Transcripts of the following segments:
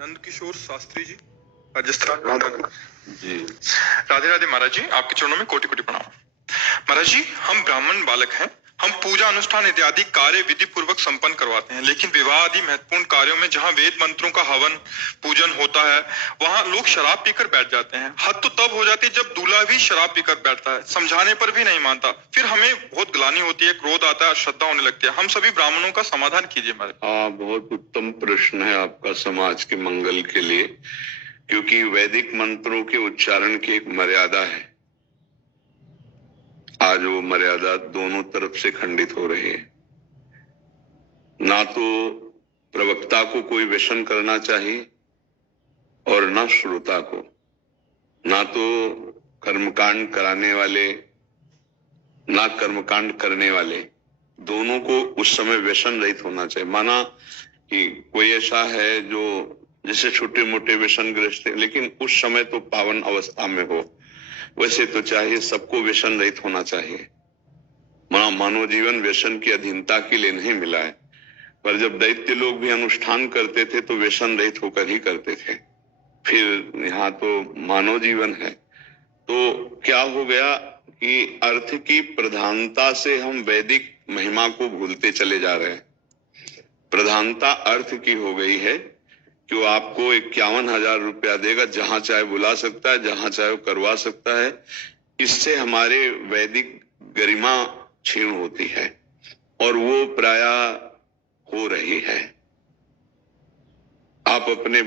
नंदकिशोर शास्त्री जी, राजस्थान। जी राधे राधे महाराज जी, आपके चरणों में कोटि कोटि प्रणाम। महाराज जी, हम ब्राह्मण बालक हैं। हम पूजा अनुष्ठान इत्यादि कार्य विधि पूर्वक संपन्न करवाते हैं, लेकिन विवाह आदि महत्वपूर्ण कार्यों में जहाँ वेद मंत्रों का हवन पूजन होता है, वहाँ लोग शराब पीकर बैठ जाते हैं। हद तो तब हो जाती है जब दूल्हा भी शराब पीकर बैठता है, समझाने पर भी नहीं मानता। फिर हमें बहुत ग्लानि होती है, क्रोध आता है, श्रद्धा होने लगती है। हम सभी ब्राह्मणों का समाधान कीजिए महाराज। हाँ, बहुत उत्तम प्रश्न है आपका समाज के मंगल के लिए, क्योंकि वैदिक मंत्रों के उच्चारण की एक मर्यादा है। आज वो मर्यादा दोनों तरफ से खंडित हो रही है। ना तो प्रवक्ता को कोई व्यसन करना चाहिए और ना श्रोता को, ना तो कर्मकांड कराने वाले ना कर्मकांड करने वाले, दोनों को उस समय व्यसन रहित होना चाहिए। माना कि कोई ऐसा है जो जैसे छोटे मोटे व्यसन ग्रस्त है, लेकिन उस समय तो पावन अवस्था में हो, वैसे तो चाहिए सबको व्यसन रहित होना चाहिए। मानव जीवन व्यसन की अधीनता के लिए नहीं मिला है, पर जब दैत्य लोग भी अनुष्ठान करते थे तो व्यसन रहित होकर ही करते थे। फिर यहाँ तो मानव जीवन है, तो क्या हो गया कि अर्थ की प्रधानता से हम वैदिक महिमा को भूलते चले जा रहे हैं। प्रधानता अर्थ की हो गई है कि वो आपको 51,000 रुपया देगा, जहां चाहे बुला सकता है, जहां चाहे करवा सकता है। इससे हमारे वैदिक गरिमा क्षीण होती है और वो प्रायः हो रही है। आप अपने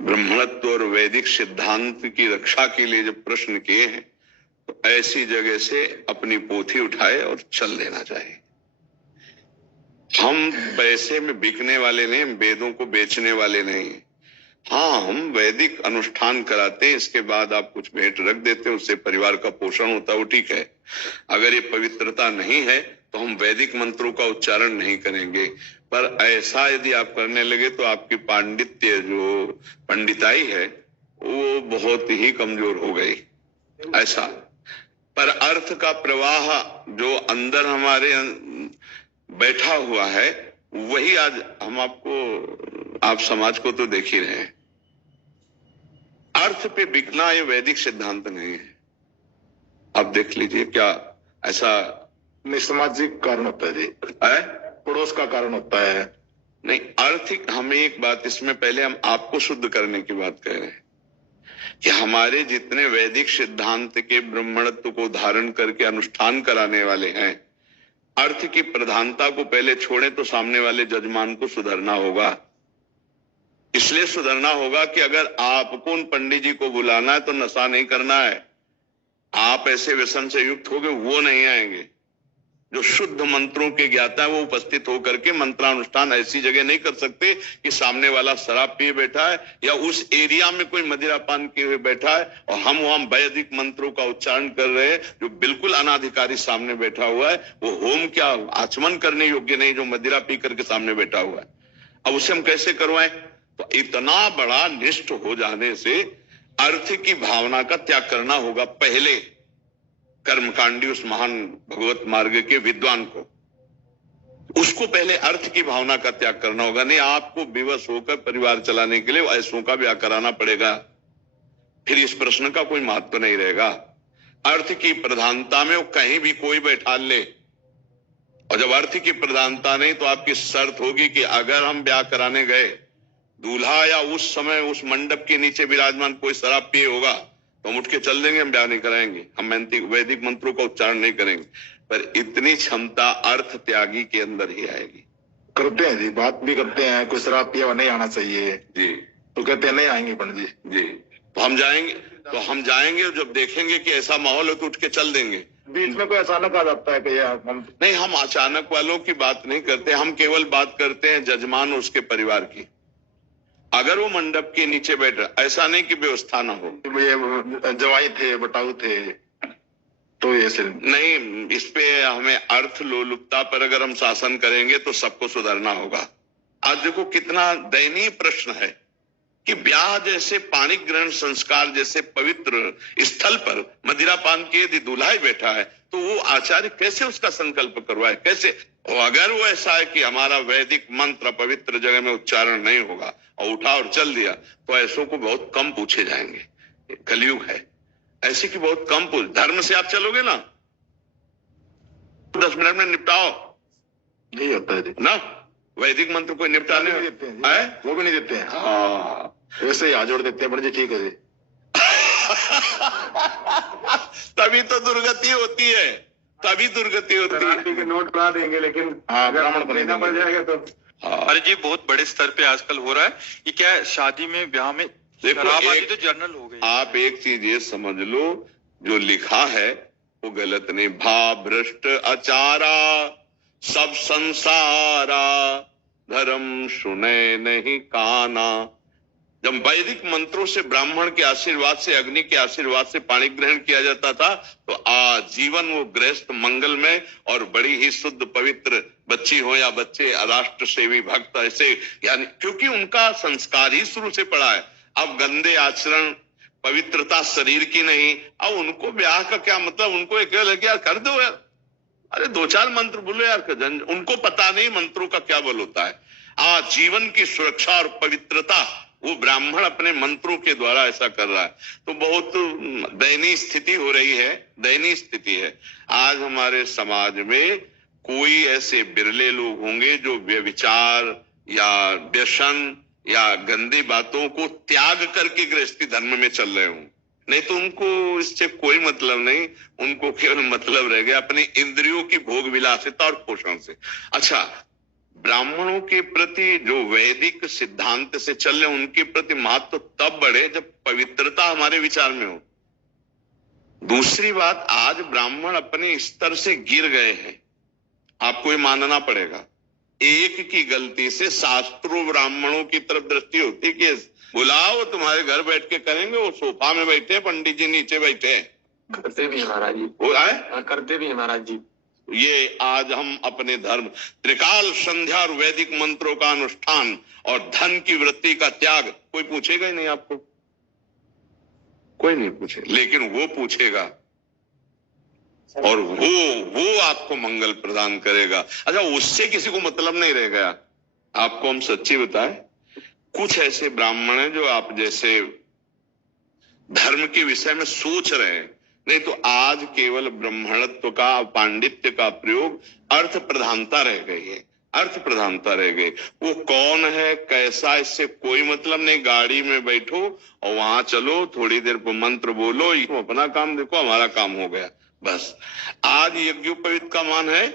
ब्राह्मणत्व और वैदिक सिद्धांत की रक्षा के लिए जब प्रश्न किए हैं, तो ऐसी जगह से अपनी पोथी उठाए और चल देना चाहिए। हम पैसे में बिकने वाले नहीं, वेदों को बेचने वाले नहीं। हाँ, हम वैदिक अनुष्ठान कराते हैं, इसके बाद आप कुछ भेंट रख देते हैं, उससे परिवार का पोषण होता है, वो ठीक है। अगर ये पवित्रता नहीं है तो हम वैदिक मंत्रों का उच्चारण नहीं करेंगे। पर ऐसा यदि आप करने लगे तो आपकी पांडित्य, जो पंडिताई है, वो बहुत ही कमजोर हो गई। ऐसा पर अर्थ का प्रवाह जो अंदर हमारे बैठा हुआ है, वही आज हम आप समाज को तो देख ही रहे हैं। अर्थ पे बिकना ये वैदिक सिद्धांत नहीं है। आप देख लीजिए, क्या ऐसा सामाजिक कारण होता है जी, पड़ोस का कारण होता है। नहीं, आर्थिक, हमें एक बात इसमें पहले हम आपको शुद्ध करने की बात कह रहे हैं कि हमारे जितने वैदिक सिद्धांत के ब्राह्मणत्व को धारण करके अनुष्ठान कराने वाले हैं, अर्थ की प्रधानता को पहले छोड़ें तो सामने वाले जजमान को सुधरना होगा। इसलिए सुधरना होगा कि अगर आपको उन पंडित जी को बुलाना है तो नशा नहीं करना है। आप ऐसे व्यसन से युक्त हो गए, वो नहीं आएंगे। जो शुद्ध मंत्रों के ज्ञाता है वो उपस्थित होकर के मंत्रानुष्ठान ऐसी जगह नहीं कर सकते कि सामने वाला शराब पिए बैठा है या उस एरिया में कोई मदिरा पान किए हुए बैठा है और हम वहां वैदिक मंत्रों का उच्चारण कर रहे हैं। जो बिल्कुल अनाधिकारी सामने बैठा हुआ है, वो होम क्या आचमन करने योग्य नहीं, जो मदिरा पी करके सामने बैठा हुआ है। अब उसे हम कैसे करवाएं? तो इतना बड़ा निष्ठ हो जाने से अर्थ की भावना का त्याग करना होगा पहले। कर्मकांडी उस महान भगवत मार्ग के विद्वान को, उसको पहले अर्थ की भावना का त्याग करना होगा। नहीं, आपको विवश होकर परिवार चलाने के लिए ऐसों का ब्याह कराना पड़ेगा, फिर इस प्रश्न का कोई महत्व नहीं रहेगा। अर्थ की प्रधानता में वो कहीं भी कोई बैठा ले, और जब अर्थ की प्रधानता नहीं तो आपकी शर्त होगी कि अगर हम ब्याह कराने गए, दूल्हा या उस समय उस मंडप के नीचे विराजमान कोई शराब पिए होगा तो हम उठ के चल देंगे, हम ब्याह नहीं कराएंगे, हम वैदिक मंत्रों का उच्चारण नहीं करेंगे। पर इतनी क्षमता अर्थ त्यागी के अंदर ही आएगी। करते हैं जी, बात भी करते हैं, कोई शराब पिया हुआ नहीं आना चाहिए जी, तो कहते हैं नहीं आएंगे पंडित जी। जी, तो हम जाएंगे जब देखेंगे कि ऐसा माहौल है तो उठ के चल देंगे। बीच में कोई अचानक आ जाता है कि हम नहीं, हम अचानक वालों की बात नहीं करते, हम केवल बात करते हैं जजमान और उसके परिवार की। अगर वो मंडप के नीचे बैठ रहा, ऐसा नहीं कि व्यवस्था ना हो, ये जवाई थे, बटाऊ थे, तो ये नहीं, इस पे हमें अर्थ लोलुपता पर अगर हम शासन करेंगे तो सबको सुधरना होगा। आज देखो कितना दयनीय प्रश्न है कि ब्याह जैसे पाणी ग्रहण संस्कार जैसे पवित्र स्थल पर मदिरा पान किए यदि दूल्हा ही बैठा है तो वो आचार्य कैसे उसका संकल्प करवाए? कैसे? और अगर वो ऐसा है कि हमारा वैदिक मंत्र पवित्र जगह में उच्चारण नहीं होगा और उठा और चल दिया, तो ऐसों को बहुत कम पूछे जाएंगे। कलयुग है, ऐसे की बहुत कम पूछ। धर्म से आप चलोगे ना, 10 मिनट में निपटाओ, नहीं होता है ना। वैदिक मंत्र कोई निपटाने नहीं देते हैं, वो भी नहीं देते हैं। हाँ, वैसे ही हाथ जोड़ देते हैं, बड़े जी ठीक है जी। तभी तो दुर्गति होती है, तभी दुर्गति होती है। के नोट बना देंगे, लेकिन ब्राह्मण देना पड़ जाएगा तो। अरे जी बहुत बड़े स्तर पे आजकल हो रहा है ये। क्या है, शादी में ब्याह में शराब आदि तो जर्नल हो गई। आप एक चीज ये समझ लो, जो लिखा है वो गलत नहीं। भा भ्रष्ट आचारा सब संसारा, धर्म सुने नहीं काना। जब वैदिक मंत्रों से, ब्राह्मण के आशीर्वाद से, अग्नि के आशीर्वाद से पाणी ग्रहण किया जाता था, तो आजीवन वो गृहस्थ मंगलमय और बड़ी ही शुद्ध पवित्र बच्ची हो या बच्चे राष्ट्र सेवी भक्त ऐसे, यानी क्योंकि उनका संस्कार ही शुरू से पड़ा है। अब गंदे आचरण, पवित्रता शरीर की नहीं, अब उनको ब्याह का क्या मतलब, उनको एक लगे यार कर दो यार, अरे 2-4 मंत्र बोलो यार, उनको पता नहीं मंत्रों का क्या बल होता है। आजीवन की सुरक्षा और पवित्रता वो ब्राह्मण अपने मंत्रों के द्वारा ऐसा कर रहा है। तो बहुत दयनीय स्थिति हो रही है, दयनीय स्थिति है। आज हमारे समाज में कोई ऐसे बिरले लोग होंगे जो व्यभिचार या व्यसन या गंदी बातों को त्याग करके गृहस्थी धर्म में चल रहे हों। नहीं तो उनको इससे कोई मतलब नहीं, उनको केवल मतलब रह गया अपनी इंद्रियों की भोग विलासिता और पोषण से। अच्छा, ब्राह्मणों के प्रति जो वैदिक सिद्धांत से चल रहे, उनके प्रति महत्व तब बढ़े जब पवित्रता हमारे विचार में हो। दूसरी बात, आज ब्राह्मण अपने स्तर से गिर गए हैं, आपको ये मानना पड़ेगा। एक की गलती से शास्त्रों ब्राह्मणों की तरफ दृष्टि होती कि बुलाओ, तुम्हारे घर बैठ के करेंगे, वो सोफा में बैठे, पंडित जी नीचे बैठे। करते भी महाराज जी, वो आए करते भी महाराज जी। ये आज हम अपने धर्म, त्रिकाल संध्या और वैदिक मंत्रों का अनुष्ठान और धन की वृत्ति का त्याग, कोई पूछेगा ही नहीं आपको, कोई नहीं पूछे, लेकिन वो पूछेगा और वो आपको मंगल प्रदान करेगा। अच्छा, उससे किसी को मतलब नहीं रह गया। आपको हम सच्ची बताएं, कुछ ऐसे ब्राह्मण हैं जो आप जैसे धर्म के विषय में सोच रहे हैं, नहीं तो आज केवल ब्राह्मणत्व का, पांडित्य का प्रयोग अर्थ प्रधानता रह गई है, अर्थ प्रधानता रह गई। वो कौन है, कैसा, इससे कोई मतलब नहीं। गाड़ी में बैठो और वहां चलो, थोड़ी देर पर मंत्र बोलो, अपना काम देखो, हमारा काम हो गया, बस। आज यज्ञोपवीत का मान है,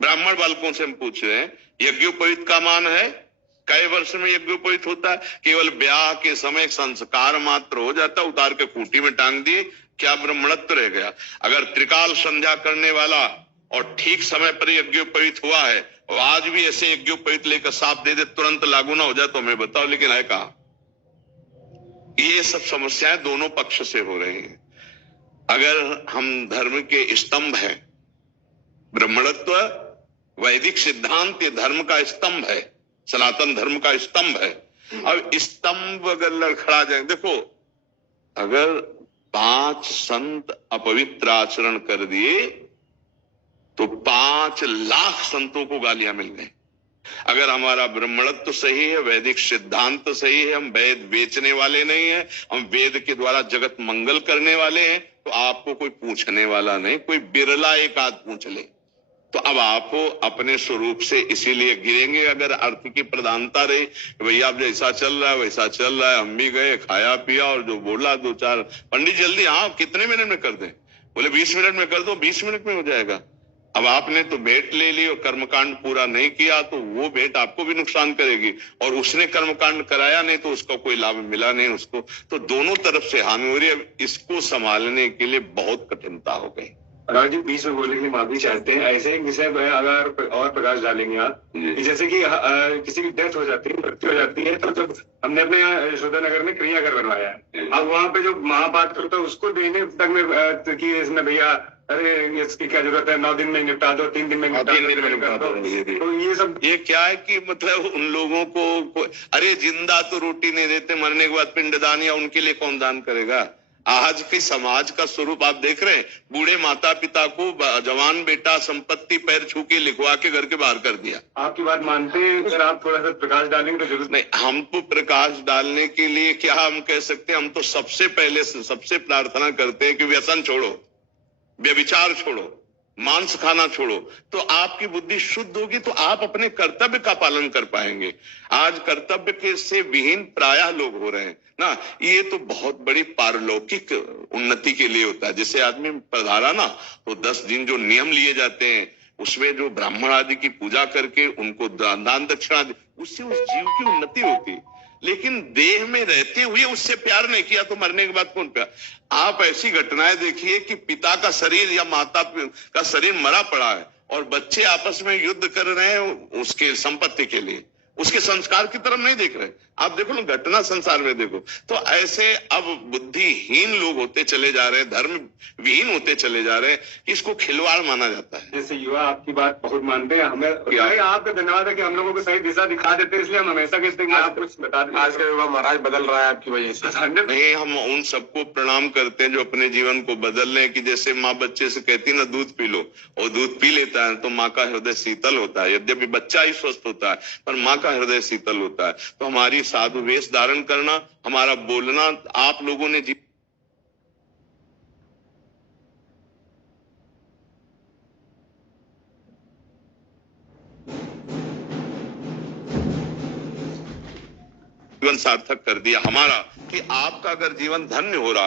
ब्राह्मण बालकों से हम पूछ रहे हैं, यज्ञोपवीत का मान है? कई वर्ष में यज्ञोपवीत होता है? केवल ब्याह के समय संस्कार मात्र हो जाता, उतार के खूंटी में टांग दिए, क्या ब्राह्मणत्व रह गया? अगर त्रिकाल संध्या करने वाला और ठीक समय पर यज्ञोपवीत हुआ है और आज भी ऐसे यज्ञोपवीत लेकर साफ दे दे, तुरंत लागू ना हो जाए तो हमें बताओ, लेकिन है कहां? ये सब समस्याएं दोनों पक्ष से हो रही हैं। अगर हम धर्म के स्तंभ हैं, ब्राह्मणत्व वैदिक सिद्धांत ये धर्म का स्तंभ है, सनातन धर्म का स्तंभ है। अब स्तंभ अगर लड़खड़ा जाए, देखो अगर 5 संत अपवित्र आचरण कर दिए तो 5 लाख संतों को गालियां मिल गई। अगर हमारा ब्राह्मणत्व सही है, वैदिक सिद्धांत सही है, हम वेद बेचने वाले नहीं है, हम वेद के द्वारा जगत मंगल करने वाले हैं, तो आपको कोई पूछने वाला नहीं, कोई बिरला एक आध पूछ ले। तो अब आप अपने स्वरूप से इसीलिए गिरेंगे अगर अर्थ की प्रधानता रही, भैया आप जैसा चल रहा है वैसा चल रहा है, हम भी गए, खाया पिया और जो बोला 2-4 पंडित जल्दी, हाँ कितने मिनट में कर दें? बोले 20 मिनट में कर दो, 20 मिनट में हो जाएगा। अब आपने तो भेंट ले ली और कर्मकांड पूरा नहीं किया, तो वो भेंट आपको भी नुकसान करेगी, और उसने कर्मकांड कराया नहीं तो उसका कोई लाभ मिला नहीं उसको, तो दोनों तरफ से हानि हो रही है। इसको संभालने के लिए बहुत कठिनता हो गई। राज जी, बीच में बोलने के लिए माफी चाहते हैं। ऐसे एक विषय पर अगर और प्रकाश डालेंगे आप, जैसे कि किसी की डेथ हो जाती है, मृत्यु हो जाती है, तो जब हमने अपने यहाँ यशोदानगर में क्रियाकर बनवाया है, अब वहाँ पे जो महापात्र होता है उसको देने तक में कि इसने भैया अरे इसकी क्या जरूरत है, 9 दिन में निपटा दो, 3 दिन में निपटा दो, तो ये सब ये क्या है कि मतलब उन लोगों को अरे जिंदा तो रोटी नहीं देते, मरने के बाद पिंडदान या उनके लिए कौन दान करेगा? आज के समाज का स्वरूप आप देख रहे हैं, बूढ़े माता पिता को जवान बेटा संपत्ति पैर छू के लिखवा के घर के बाहर कर दिया। आपकी बात मानते हैं, अगर आप थोड़ा सा प्रकाश डालेंगे तो जरूर। नहीं, हम तो प्रकाश डालने के लिए क्या हम कह सकते हैं, हम तो सबसे पहले सबसे प्रार्थना करते हैं कि व्यसन छोड़ो, व्यभिचार छोड़ो, मांस खाना छोड़ो, तो आपकी बुद्धि शुद्ध होगी, तो आप अपने कर्तव्य का पालन कर पाएंगे। आज कर्तव्य के से विहीन प्रायः लोग हो रहे हैं ना, ये तो बहुत बड़ी पारलौकिक उन्नति के लिए होता है। जैसे आदमी पधारा ना, तो 10 दिन जो नियम लिए जाते हैं, उसमें जो ब्राह्मण आदि की पूजा करके उनको दान दक्षिणा, उससे उस जीव की उन्नति होती। लेकिन देह में रहते हुए उससे प्यार नहीं किया तो मरने के बाद कौन प्यार। आप ऐसी घटनाएं देखिए कि पिता का शरीर या माता का शरीर मरा पड़ा है और बच्चे आपस में युद्ध कर रहे हैं उसके संपत्ति के लिए, उसके संस्कार की तरफ नहीं देख रहे। आप देखो ना, घटना संसार में देखो। तो ऐसे अब बुद्धिहीन लोग होते चले जा रहे हैं, धर्म विहीन होते चले जा रहे हैं, इसको खिलवाड़ माना जाता है। जैसे युवा आपकी बात बहुत मानते हैं, हमें आपका धन्यवाद है कि हम लोगों को सही दिशा दिखा देते हैं, इसलिए हम हमेशा कहते हैं कि आप कुछ बता दें। आज का युवा महाराज बदल रहा है आपकी वजह से। नहीं, हम उन सबको प्रणाम करते हैं जो अपने जीवन को बदल रहे हैं। कि जैसे माँ बच्चे से कहती ना दूध पी लो, और दूध पी लेता है तो माँ का हृदय शीतल होता है। यद्यपि बच्चा ही स्वस्थ होता है पर माँ का हृदय शीतल होता है। तो हमारी साधु वेश धारण करना, हमारा बोलना, आप लोगों ने जीवन सार्थक कर दिया हमारा। कि आपका अगर जीवन धन्य हो रहा है